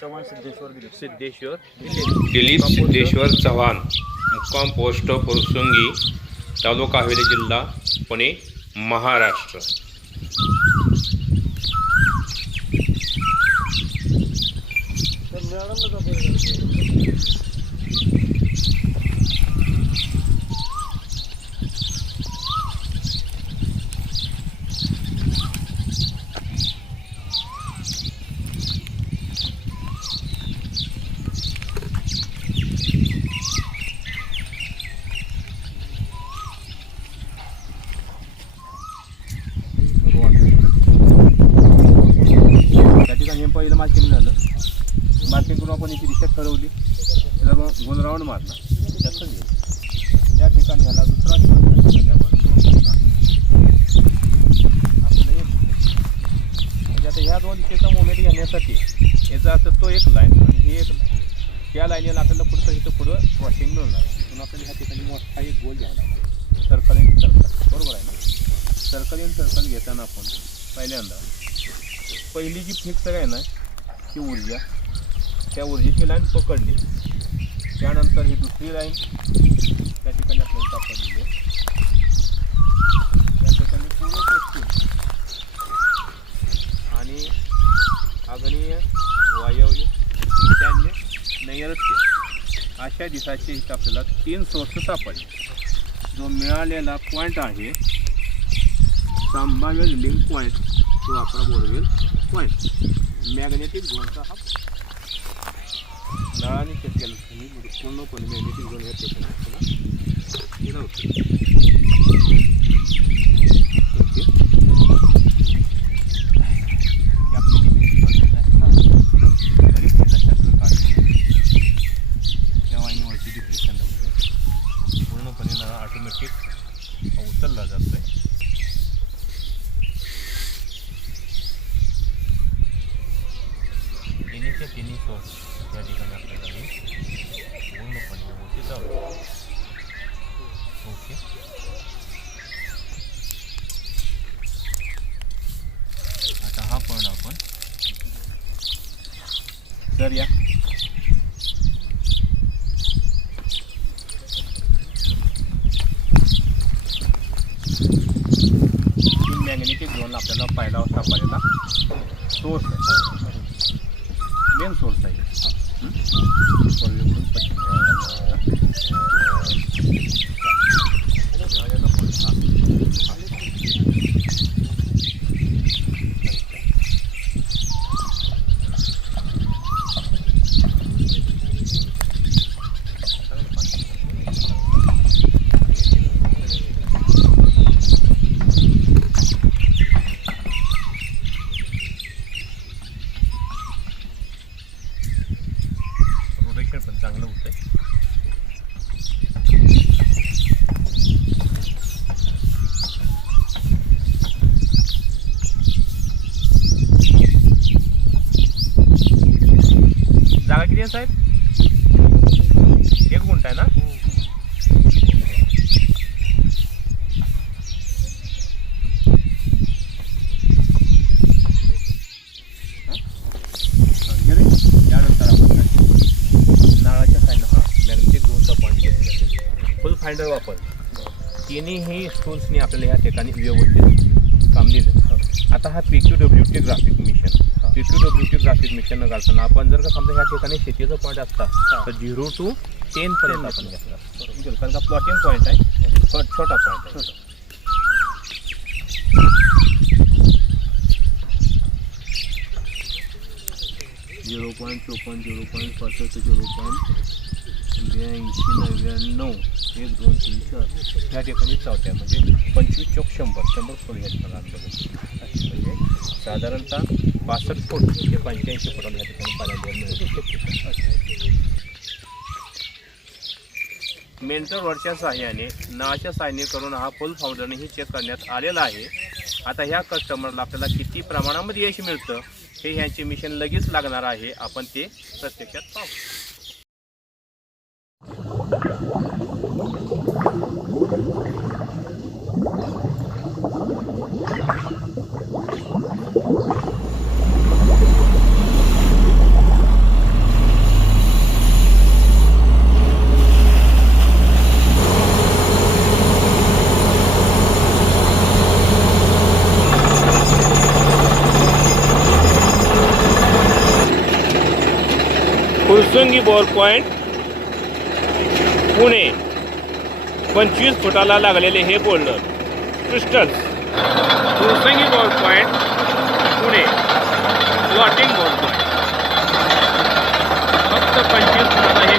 चव्हाण सिद्धेश्वर गिरी सिद्धेश्वर. दिलीप सिद्धेश्वर चव्हाण मुक्काम पोस्ट फुरसुंगी तालुका हवेली जिल्हा पुणे महाराष्ट्र. तर त्या ठिकाणी हे पहिलं मार्किंग झालं मार्किंग आपण दिशा ठरवली. त्याला मग गोल राऊंड मारला. त्याचं त्या ठिकाणी ह्याला दुसरा आपण. आपलं एक. म्हणजे आता ह्या दोन दिशेचा मोमेंट घेण्यासाठी याचा असं तो एक लाईन आणि ही एक लाईन त्या लाईनीला आपल्याला पुढचं इथं पुढं क्रॉसिंग मिळणार आहे. म्हणून आपल्याला ह्या ठिकाणी मोठा एक गोल घ्यावा लागेल. सर्कल इन सर्कल बरोबर आहे ना? सर्कल इन सर्कल घेताना आपण पहिल्यांदा पहिली जी फिक्स आहे ना ती ऊर्जा. त्या ऊर्जेची लाईन पकडली. त्यानंतर ही दुसरी लाईन त्या ठिकाणी आपल्याला सापडलेली आहे. त्या ठिकाणी पूर्ण पश्चिम आणि आग्नेय वायव्य ईशान्य नैऋत्य अशा दिशाचे इथं आपल्याला तीन सोर्स सापडले. जो मिळालेला पॉईंट आहे संभाव्य लिंक पॉईंट तो आपला बोरवेल पॉईंट मॅग्नेटिक झोनचा हा नळाने चेक केलं तुम्ही म्हणजे पूर्णपणे मॅग्नेटिक झोन या ठिकाणी आपल्याला तिन्हीच्या या ठिकाणी आपल्याला हे पूर्णपणे जाऊ ओके आता हा पण आपण तर या तीन मॅग्नेटिक झोन आपल्याला पाहिला सापडलेला. सोर्स आहे मेन सोर्स आहे हं? पूर्वेकडून पश्चिम याचा point हा. रोटेशन पण चांगलं होतं जागा किती आहे साहेब एक गुंठ आहे ना? हा फुल फाइंडर वापर. तिन्ही स्टूल्सनी आपल्याला या ठिकाणी व्यवस्थित काम दिलं. आता हा P Q W T graphic mission Q W T graphic mission घालताना. आपण जर का समजा या ठिकाणी शेतीचा पॉईंट असता तर झिरो टू टेन पर्यंत आपण घेतला. कारण का प्लॉटिंग पॉईंट आहे. छोटा पॉईंट आहे. झिरो पॉईंट चोपन्न झिरो पॉईंट पासष्ट झिरो पॉईंट ब्याऐंशी नव्याण्णव एक दोन तीन चार. ह्या ठिकाणी चौथ्या म्हणजे पंचवीस चौक शंभर. शंभर या ठिकाणी आमच्याकडे म्हणजे साधारणतः बासष्ट फूट ते म्हणजे पंच्याऐंशी फुटाला या ठिकाणी पाण्यावर मिळू मेंटर वरच्या सहाय्याने नाळाच्या साह्याने करून हा फुल फाउंडरनेही चेक करण्यात आलेला आहे. आता ह्या कस्टमरला आपल्याला किती प्रमाणामध्ये यश मिळतं हे ह्यांचे मिशन लगेच लागणार आहे. आपण ते प्रत्यक्षात पाहू. Bore point Pune. पंचवीस फुटाला लागलेले हे बोल्डर क्रिस्टल्स दुसंगी बॉल पॉईंट पुणे. वॉटिंग बॉल पॉईंट फक्त पंचवीस फुटाला हे